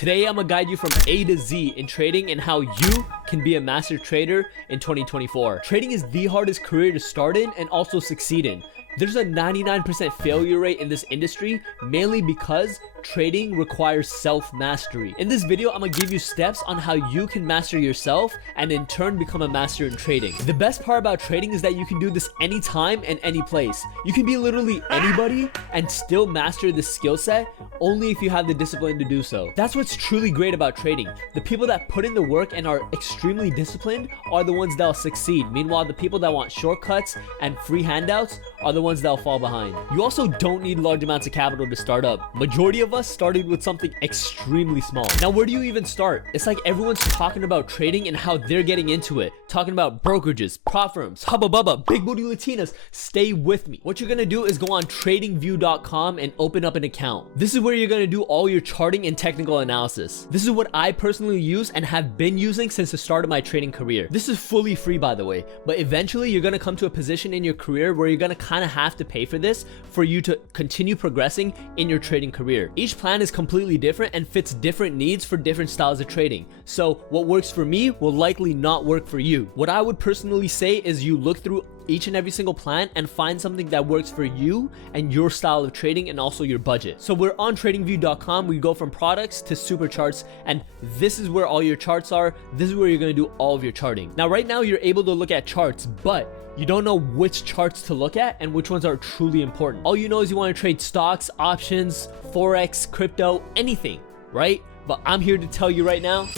Today, I'm gonna guide you from A to Z in trading and how you can be a master trader in 2024. Trading is the hardest career to start in and also succeed in. There's a 99% failure rate in this industry, mainly because trading requires self-mastery. In this video, I'm gonna give you steps on how you can master yourself and in turn become a master in trading. The best part about trading is that you can do this anytime and any place. You can be literally anybody and still master this skill set only if you have the discipline to do so. That's what's truly great about trading. The people that put in the work and are extremely disciplined are the ones that'll succeed. Meanwhile, the people that want shortcuts and free handouts are the ones that'll fall behind. You also don't need large amounts of capital to start up. Majority of us started with something extremely small. Now, where do you even start? It's like everyone's talking about trading and how they're getting into it. Talking about brokerages, prop firms, hubba bubba, big booty Latinas. Stay with me. What you're gonna do is go on tradingview.com and open up an account. This is where you're gonna do all your charting and technical analysis. This is what I personally use and have been using since the start of my trading career. This is fully free, by the way, but eventually you're gonna come to a position in your career where you're gonna kind of have to pay for this for you to continue progressing in your trading career. Each plan is completely different and fits different needs for different styles of trading. So what works for me will likely not work for you. What I would personally say is you look through each and every single plan and find something that works for you and your style of trading and also your budget. So we're on tradingview.com. We go from products to super charts, and this is where all your charts are. This is where you're going to do all of your charting. Now, right now you're able to look at charts, but you don't know which charts to look at and which ones are truly important. All you know is you want to trade stocks, options, Forex, crypto, anything, right? But I'm here to tell you right now,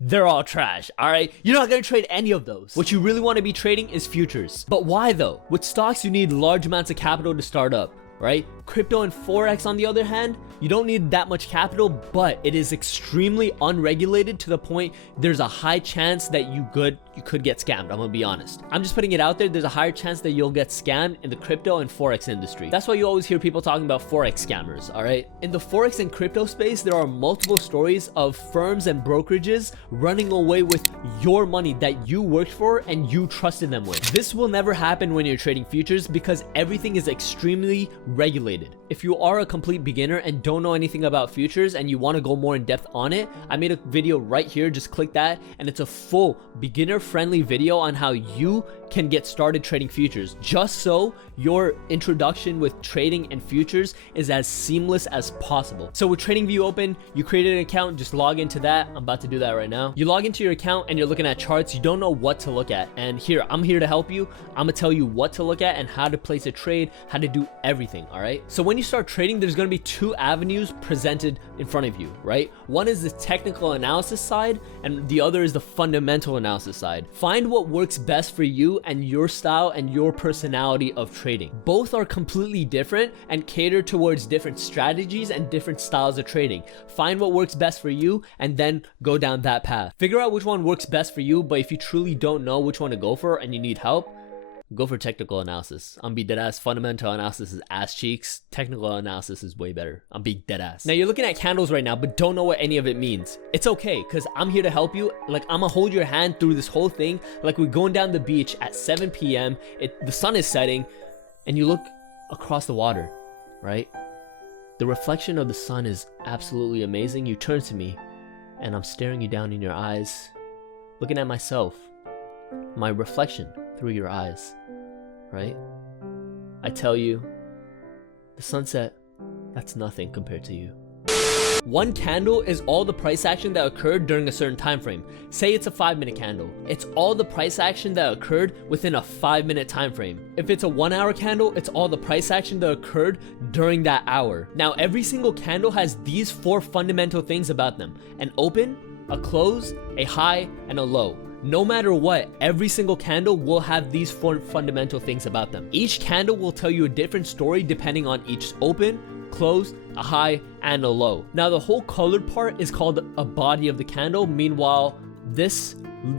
they're all trash, all right? You're not gonna trade any of those. What you really want to be trading is futures. But why though? With stocks, you need large amounts of capital to start up, right? Crypto and Forex, on the other hand, you don't need that much capital, but it is extremely unregulated to the point there's a high chance that you could get scammed. I'm gonna be honest. I'm just putting it out there. There's a higher chance that you'll get scammed in the crypto and Forex industry. That's why you always hear people talking about Forex scammers, all right? In the Forex and crypto space, there are multiple stories of firms and brokerages running away with your money that you worked for and you trusted them with. This will never happen when you're trading futures because everything is extremely regulated. If you are a complete beginner and don't know anything about futures and you want to go more in depth on it, I made a video right here. Just click that and it's a full beginner friendly video on how you can get started trading futures, just so your introduction with trading and futures is as seamless as possible. So with TradingView open, you created an account, just log into that. I'm about to do that right now. You log into your account and you're looking at charts. You don't know what to look at, and here I'm here to help you. I'm gonna tell you what to look at and how to place a trade, how to do everything. All right, so when you start trading, there's gonna be two avenues presented in front of you, right? One is the technical analysis side and the other is the fundamental analysis side. Find what works best for you and your style and your personality of trading. Both are completely different and cater towards different strategies and different styles of trading. Find what works best for you and then go down that path. Figure out which one works best for you, but if you truly don't know which one to go for and you need help, go for technical analysis. I'm be dead ass. Fundamental analysis is ass cheeks. Technical analysis is way better. I'm being dead ass. Now you're looking at candles right now, but don't know what any of it means. It's okay, because I'm here to help you. Like, I'm gonna hold your hand through this whole thing. Like, we're going down the beach at 7 p.m. The sun is setting and you look across the water, right? The reflection of the sun is absolutely amazing. You turn to me and I'm staring you down in your eyes, looking at myself, my reflection through your eyes, right? I tell you, the sunset, that's nothing compared to you. One candle is all the price action that occurred during a certain time frame. Say it's a 5-minute candle. It's all the price action that occurred within a 5-minute time frame. If it's a 1-hour candle, it's all the price action that occurred during that hour. Now, every single candle has these 4 fundamental things about them: an open, a close, a high, and a low. No matter what, every single candle will have these 4 fundamental things about them. Each candle will tell you a different story depending on each open, close, a high, and a low. Now, the whole colored part is called a body of the candle. Meanwhile, these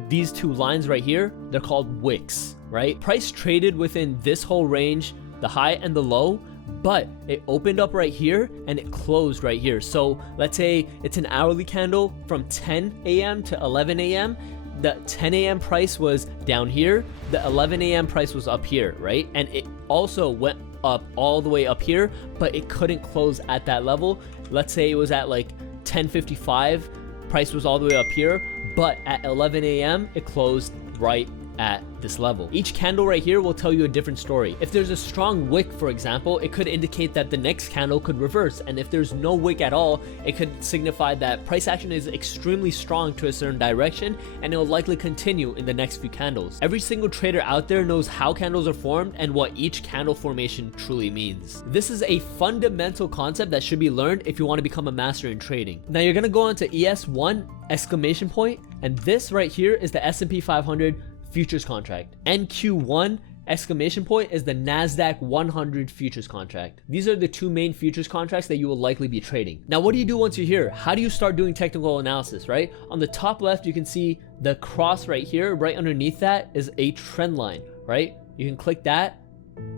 2 lines right here, they're called wicks, right? Price traded within this whole range, the high and the low, but it opened up right here and it closed right here. So let's say it's an hourly candle from 10 a.m. to 11 a.m. The 10 a.m. price was down here, the 11 a.m. price was up here, right? And it also went up all the way up here, but it couldn't close at that level. Let's say it was at like 10:55, price was all the way up here, but at 11 a.m. it closed right at this level. Each candle right here will tell you a different story. If there's a strong wick, for example, it could indicate that the next candle could reverse, and if there's no wick at all, it could signify that price action is extremely strong to a certain direction, and it will likely continue in the next few candles. Every single trader out there knows how candles are formed and what each candle formation truly means. This is a fundamental concept that should be learned if you want to become a master in trading. Now you're going to go on to ES1 exclamation point, and this right here is the S&P 500 futures contract. NQ1 exclamation point is the NASDAQ 100 futures contract. These are the two main futures contracts that you will likely be trading. Now, what do you do once you're here? How do you start doing technical analysis, right? On the top left, you can see the cross right here. Right underneath that is a trend line, right? You can click that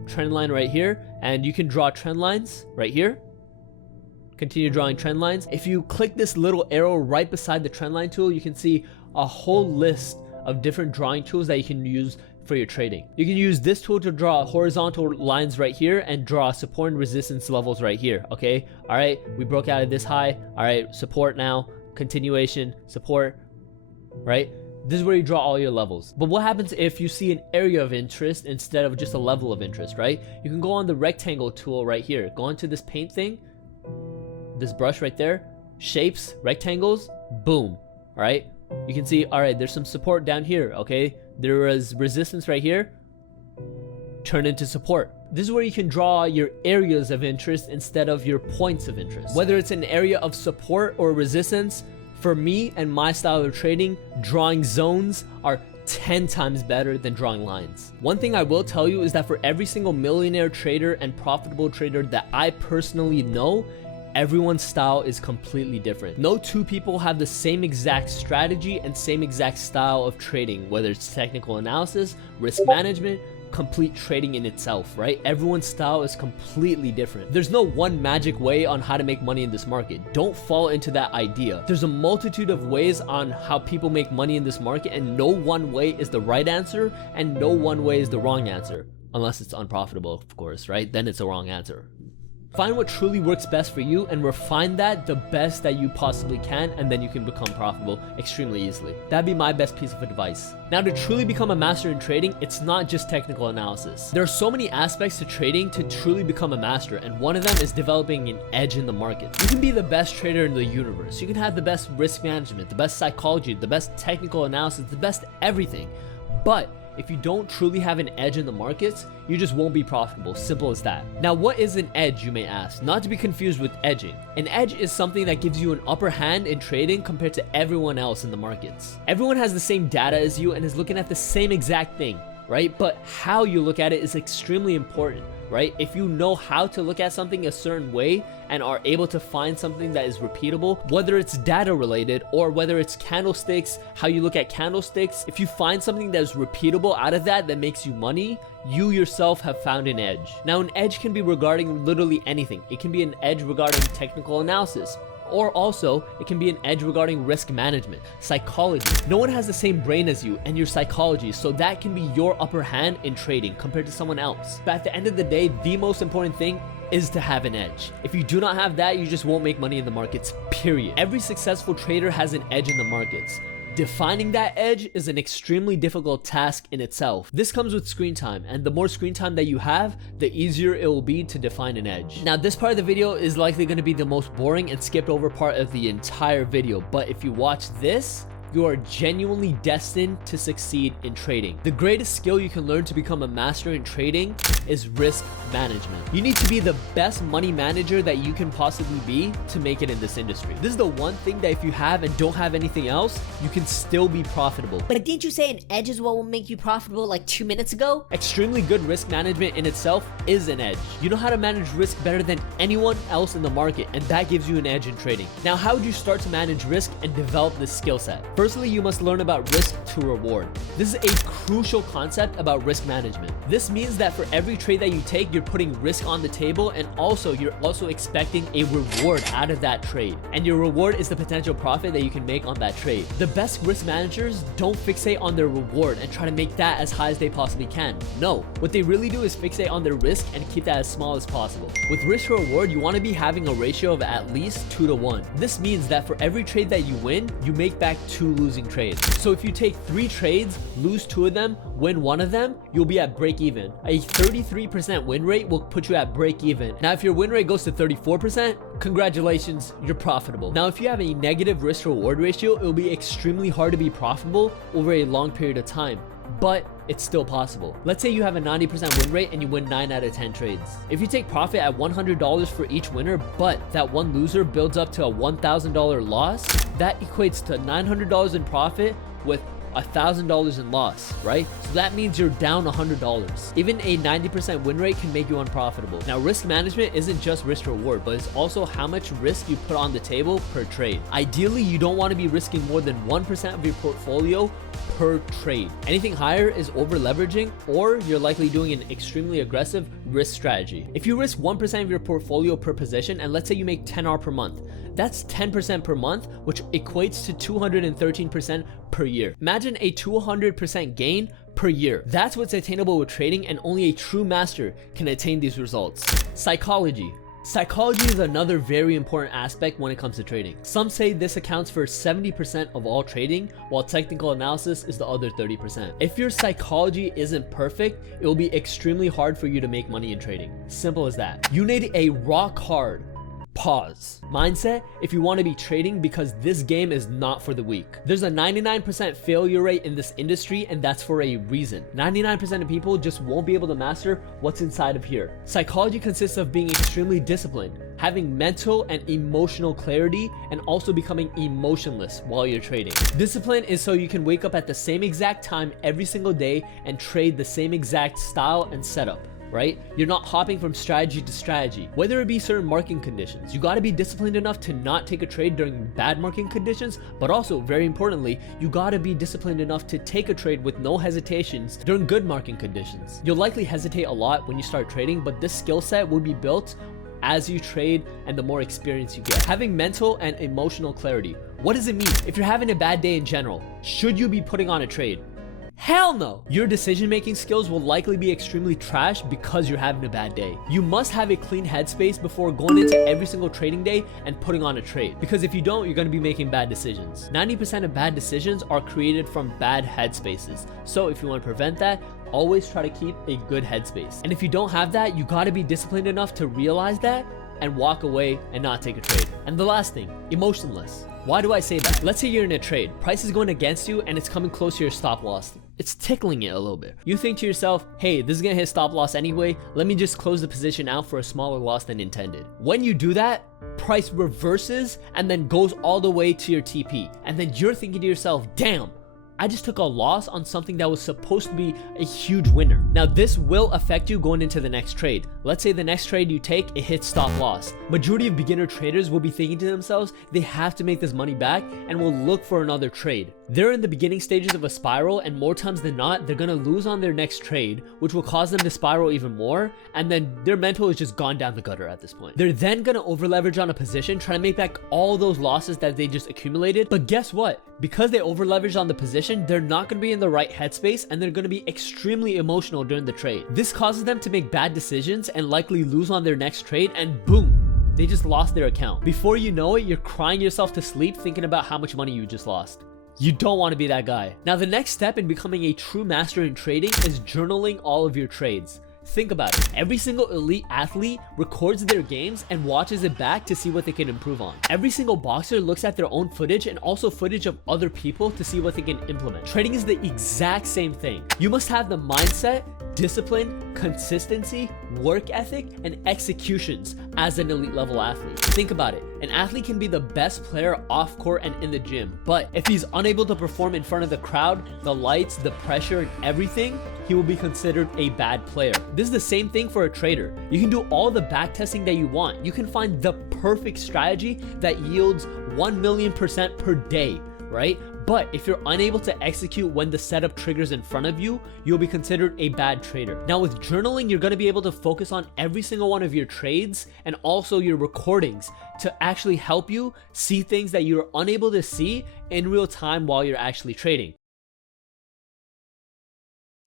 trend line right here, and you can draw trend lines right here. Continue drawing trend lines. If you click this little arrow right beside the trend line tool, you can see a whole list of different drawing tools that you can use for your trading. You can use this tool to draw horizontal lines right here and draw support and resistance levels right here. Okay, all right, we broke out of this high. All right, support now, continuation, support, right? This is where you draw all your levels. But what happens if you see an area of interest instead of just a level of interest, right? You can go on the rectangle tool right here. Go into this paint thing, this brush right there, shapes, rectangles, boom, all right? You can see, all right, there's some support down here, okay? There is resistance right here, turn into support. This is where you can draw your areas of interest instead of your points of interest. Whether it's an area of support or resistance, for me and my style of trading, drawing zones are 10 times better than drawing lines. One thing I will tell you is that for every single millionaire trader and profitable trader that I personally know, everyone's style is completely different. No two people have the same exact strategy and same exact style of trading, whether it's technical analysis, risk management, complete trading in itself, right? Everyone's style is completely different. There's no one magic way on how to make money in this market. Don't fall into that idea. There's a multitude of ways on how people make money in this market, and no one way is the right answer and no one way is the wrong answer. Unless it's unprofitable, of course, right? Then it's a wrong answer. Find what truly works best for you and refine that the best that you possibly can, and then you can become profitable extremely easily. That'd be my best piece of advice. Now, to truly become a master in trading, it's not just technical analysis. There are so many aspects to trading to truly become a master, and one of them is developing an edge in the market. You can be the best trader in the universe. You can have the best risk management, the best psychology, the best technical analysis, the best everything. But if you don't truly have an edge in the markets, you just won't be profitable. Simple as that. Now, what is an edge, you may ask? Not to be confused with edging. An edge is something that gives you an upper hand in trading compared to everyone else in the markets. Everyone has the same data as you and is looking at the same exact thing, right? But how you look at it is extremely important, right? If you know how to look at something a certain way and are able to find something that is repeatable, whether it's data related or whether it's candlesticks, how you look at candlesticks, if you find something that is repeatable out of that makes you money, you yourself have found an edge. Now, an edge can be regarding literally anything. It can be an edge regarding technical analysis, or also it can be an edge regarding risk management, psychology. No one has the same brain as you and your psychology, so that can be your upper hand in trading compared to someone else. But at the end of the day, the most important thing is to have an edge. If you do not have that, you just won't make money in the markets, period. Every successful trader has an edge in the markets. Defining that edge is an extremely difficult task in itself. This comes with screen time, and the more screen time that you have, the easier it will be to define an edge. Now, this part of the video is likely going to be the most boring and skipped over part of the entire video, but if you watch this, you are genuinely destined to succeed in trading. The greatest skill you can learn to become a master in trading is risk management. You need to be the best money manager that you can possibly be to make it in this industry. This is the one thing that if you have and don't have anything else, you can still be profitable. But didn't you say an edge is what will make you profitable like 2 minutes ago? Extremely good risk management in itself is an edge. You know how to manage risk better than anyone else in the market, and that gives you an edge in trading. Now, how would you start to manage risk and develop this skill set? Firstly, you must learn about risk to reward. This is a crucial concept about risk management. This means that for every every trade that you take, you're putting risk on the table, and also you're also expecting a reward out of that trade. And your reward is the potential profit that you can make on that trade. The best risk managers don't fixate on their reward and try to make that as high as they possibly can. No, what they really do is fixate on their risk and keep that as small as possible. With risk to reward, you want to be having a ratio of at least 2 to 1. This means that for every trade that you win, you make back 2 losing trades. So if you take 3 trades, lose 2 of them, win 1 of them, you'll be at break even. A 33% win rate will put you at break even. Now, if your win rate goes to 34%, congratulations, you're profitable. Now, if you have a negative risk to reward ratio, it will be extremely hard to be profitable over a long period of time, but it's still possible. Let's say you have a 90% win rate and you win 9 out of 10 trades. If you take profit at $100 for each winner, but that one loser builds up to a $1,000 loss, that equates to $900 in profit with $1,000 in loss, right? So that means you're down $100. Even a 90% win rate can make you unprofitable. Now, risk management isn't just risk reward, but it's also how much risk you put on the table per trade. Ideally, you don't want to be risking more than 1% of your portfolio per trade. Anything higher is over leveraging, or you're likely doing an extremely aggressive risk strategy. If you risk 1% of your portfolio per position, and let's say you make 10R per month, that's 10% per month, which equates to 213% per year. Imagine a 200% gain per year. That's what's attainable with trading, and only a true master can attain these results. Psychology. Psychology is another very important aspect when it comes to trading. Some say this accounts for 70% of all trading, while technical analysis is the other 30%. If your psychology isn't perfect, it will be extremely hard for you to make money in trading. Simple as that. You need a rock hard pause mindset if you want to be trading, because this game is not for the weak. There's a 99% failure rate in this industry, and that's for a reason. 99% of people just won't be able to master what's inside of here. Psychology consists of being extremely disciplined, having mental and emotional clarity, and also becoming emotionless while you're trading. Discipline is so you can wake up at the same exact time every single day and trade the same exact style and setup, right? You're not hopping from strategy to strategy. Whether it be certain market conditions, you got to be disciplined enough to not take a trade during bad market conditions, but also, very importantly, you got to be disciplined enough to take a trade with no hesitations during good market conditions. You'll likely hesitate a lot when you start trading, but this skill set will be built as you trade and the more experience you get. Having mental and emotional clarity. What does it mean? If you're having a bad day in general, should you be putting on a trade? Hell no! Your decision-making skills will likely be extremely trash because you're having a bad day. You must have a clean headspace before going into every single trading day and putting on a trade, because if you don't, you're going to be making bad decisions. 90% of bad decisions are created from bad headspaces. So if you want to prevent that, always try to keep a good headspace. And if you don't have that, you got to be disciplined enough to realize that and walk away and not take a trade. And the last thing, emotionless. Why do I say that? Let's say you're in a trade, price is going against you and it's coming close to your stop loss. It's tickling it a little bit. You think to yourself, hey, this is gonna hit stop loss anyway, let me just close the position out for a smaller loss than intended. When you do that, price reverses and then goes all the way to your TP. And then you're thinking to yourself, damn, I just took a loss on something that was supposed to be a huge winner. Now, this will affect you going into the next trade. Let's say the next trade you take, it hits stop loss. Majority of beginner traders will be thinking to themselves, they have to make this money back and will look for another trade. They're in the beginning stages of a spiral, and more times than not, they're gonna lose on their next trade, which will cause them to spiral even more, and then their mental is just gone down the gutter at this point. They're then gonna over leverage on a position, trying to make back all those losses that they just accumulated. But guess what? Because they over leveraged on the position, they're not gonna be in the right headspace, and they're gonna be extremely emotional during the trade. This causes them to make bad decisions and likely lose on their next trade, and boom, they just lost their account. Before you know it, you're crying yourself to sleep thinking about how much money you just lost. You don't want to be that guy. Now, the next step in becoming a true master in trading is journaling all of your trades. Think about it. Every single elite athlete records their games and watches it back to see what they can improve on. Every single boxer looks at their own footage and also footage of other people to see what they can implement. Trading is the exact same thing. You must have the mindset, discipline, consistency, work ethic, and executions as an elite level athlete. Think about it. An athlete can be the best player off court and in the gym, but if he's unable to perform in front of the crowd, the lights, the pressure, and everything, he will be considered a bad player. This is the same thing for a trader. You can do all the backtesting that you want. You can find the perfect strategy that yields 1,000,000% per day, right? But if you're unable to execute when the setup triggers in front of you, you'll be considered a bad trader. Now with journaling, you're going to be able to focus on every single one of your trades and also your recordings to actually help you see things that you're unable to see in real time while you're actually trading.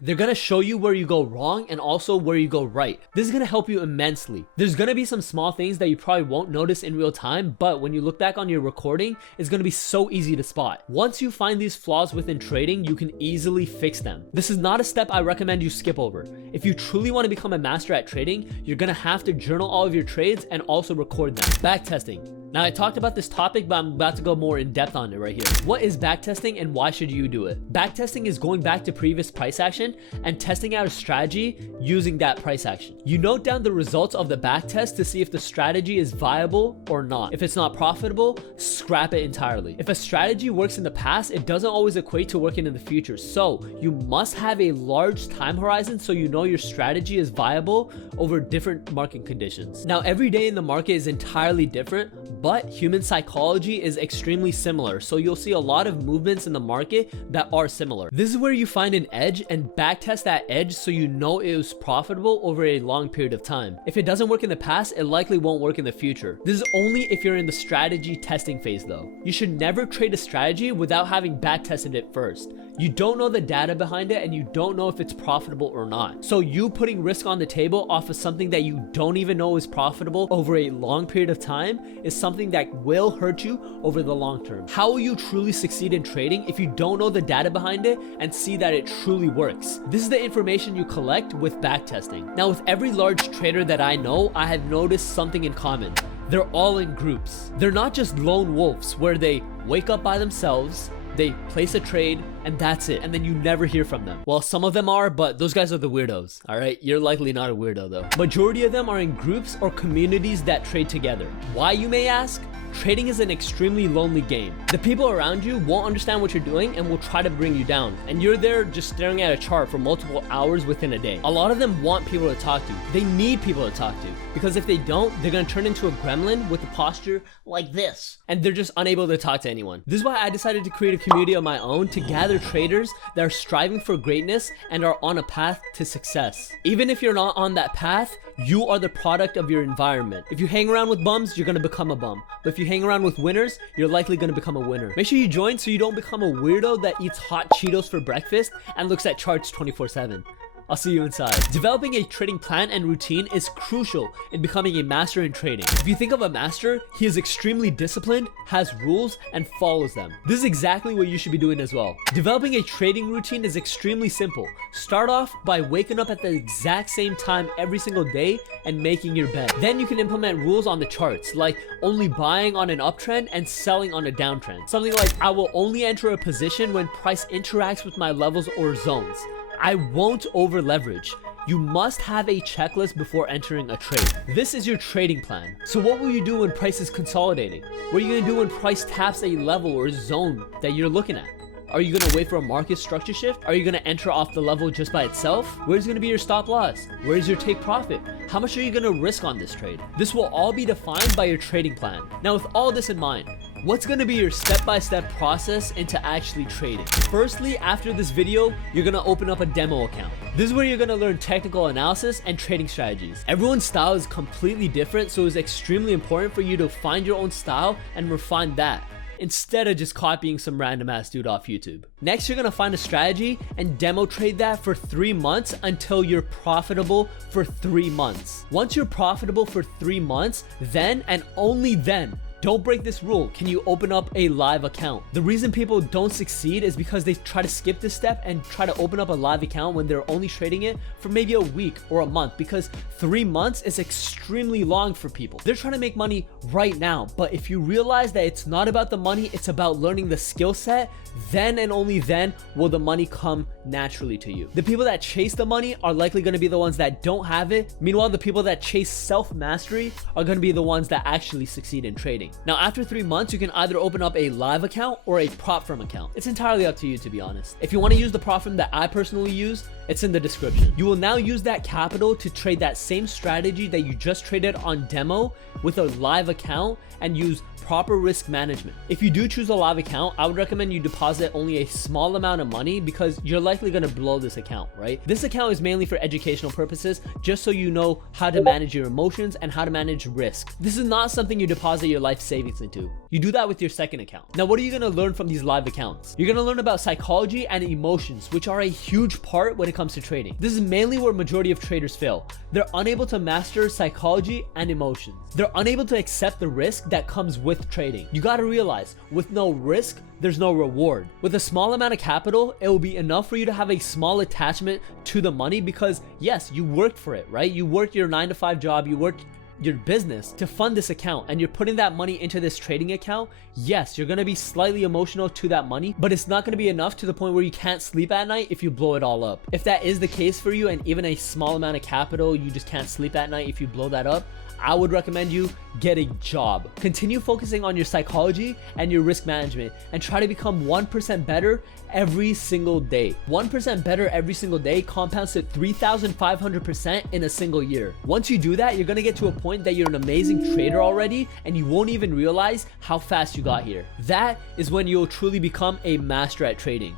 They're gonna show you where you go wrong and also where you go right. This is gonna help you immensely. There's gonna be some small things that you probably won't notice in real time, but when you look back on your recording, it's gonna be so easy to spot. Once you find these flaws within trading, you can easily fix them. This is not a step I recommend you skip over. If you truly want to become a master at trading, you're gonna have to journal all of your trades and also record them. Backtesting. Now I talked about this topic, but I'm about to go more in depth on it right here. What is backtesting and why should you do it? Backtesting is going back to previous price action and testing out a strategy using that price action. You note down the results of the backtest to see if the strategy is viable or not. If it's not profitable, scrap it entirely. If a strategy works in the past, it doesn't always equate to working in the future. So you must have a large time horizon so you know your strategy is viable over different market conditions. Now every day in the market is entirely different, but human psychology is extremely similar, so you'll see a lot of movements in the market that are similar. This is where you find an edge and backtest that edge so you know it was profitable over a long period of time. If it doesn't work in the past, it likely won't work in the future. This is only if you're in the strategy testing phase though. You should never trade a strategy without having backtested it first. You don't know the data behind it and you don't know if it's profitable or not. So you putting risk on the table off of something that you don't even know is profitable over a long period of time is something that will hurt you over the long term. How will you truly succeed in trading if you don't know the data behind it and see that it truly works? This is the information you collect with backtesting. Now with every large trader that I know, I have noticed something in common. They're all in groups. They're not just lone wolves where they wake up by themselves, they place a trade, and that's it. And then you never hear from them. Well, some of them are, but those guys are the weirdos, all right? You're likely not a weirdo though. Majority of them are in groups or communities that trade together. Why, you may ask? Trading is an extremely lonely game. The people around you won't understand what you're doing and will try to bring you down. And you're there just staring at a chart for multiple hours within a day. A lot of them want people to talk to. They need people to talk to. Because if they don't, they're gonna turn into a gremlin with a posture like this. And they're just unable to talk to anyone. This is why I decided to create a community of my own to gather traders that are striving for greatness and are on a path to success. Even if you're not on that path, you are the product of your environment. If you hang around with bums, you're gonna become a bum. But if you hang around with winners, you're likely gonna become a winner. Make sure you join so you don't become a weirdo that eats hot Cheetos for breakfast and looks at charts 24/7. I'll see you inside. Developing a trading plan and routine is crucial in becoming a master in trading. If you think of a master, he is extremely disciplined, has rules, and follows them. This is exactly what you should be doing as well. Developing a trading routine is extremely simple. Start off by waking up at the exact same time every single day and making your bed. Then you can implement rules on the charts, like only buying on an uptrend and selling on a downtrend. Something like, I will only enter a position when price interacts with my levels or zones. I won't over leverage. You must have a checklist before entering a trade. This is your trading plan. So what will you do when price is consolidating? What are you gonna do when price taps a level or zone that you're looking at? Are you gonna wait for a market structure shift? Are you gonna enter off the level just by itself? Where's gonna be your stop loss? Where's your take profit? How much are you gonna risk on this trade? This will all be defined by your trading plan. Now with all this in mind, what's gonna be your step-by-step process into actually trading? Firstly, after this video, you're gonna open up a demo account. This is where you're gonna learn technical analysis and trading strategies. Everyone's style is completely different, so it's extremely important for you to find your own style and refine that, instead of just copying some random ass dude off YouTube. Next, you're gonna find a strategy and demo trade that for 3 months until you're profitable for 3 months. Once you're profitable for 3 months, then and only then, don't break this rule, can you open up a live account. The reason people don't succeed is because they try to skip this step and try to open up a live account when they're only trading it for maybe a week or a month, because 3 months is extremely long for people. They're trying to make money right now, but if you realize that it's not about the money, it's about learning the skill set, then and only then will the money come naturally to you. The people that chase the money are likely going to be the ones that don't have it. Meanwhile, the people that chase self-mastery are going to be the ones that actually succeed in trading. trading. Now, after 3 months, you can either open up a live account or a prop firm account. It's entirely up to you, to be honest. If you want to use the prop firm that I personally use, it's in the description. You will now use that capital to trade that same strategy that you just traded on demo with a live account and use proper risk management. If you do choose a live account, I would recommend you deposit only a small amount of money because you're likely going to blow this account, right? This account is mainly for educational purposes, just so you know how to manage your emotions and how to manage risk. This is not something you deposit your life savings into. You do that with your second account. Now, what are you going to learn from these live accounts? You're going to learn about psychology and emotions, which are a huge part when it comes to trading. This is mainly where majority of traders fail. They're unable to master psychology and emotions. They're unable to accept the risk that comes with trading. You got to realize, with no risk, there's no reward. With a small amount of capital, it will be enough for you to have a small attachment to the money because yes, you worked for it, right? You worked your 9-to-5 job, you worked your business to fund this account, and you're putting that money into this trading account. Yes, you're going to be slightly emotional to that money, but it's not going to be enough to the point where you can't sleep at night if you blow it all up. If that is the case for you, and even a small amount of capital, you just can't sleep at night if you blow that up, I would recommend you get a job. Continue focusing on your psychology and your risk management and try to become 1% better every single day. 1% better every single day compounds to 3,500% in a single year. Once you do that, you're gonna get to a point that you're an amazing trader already and you won't even realize how fast you got here. That is when you'll truly become a master at trading.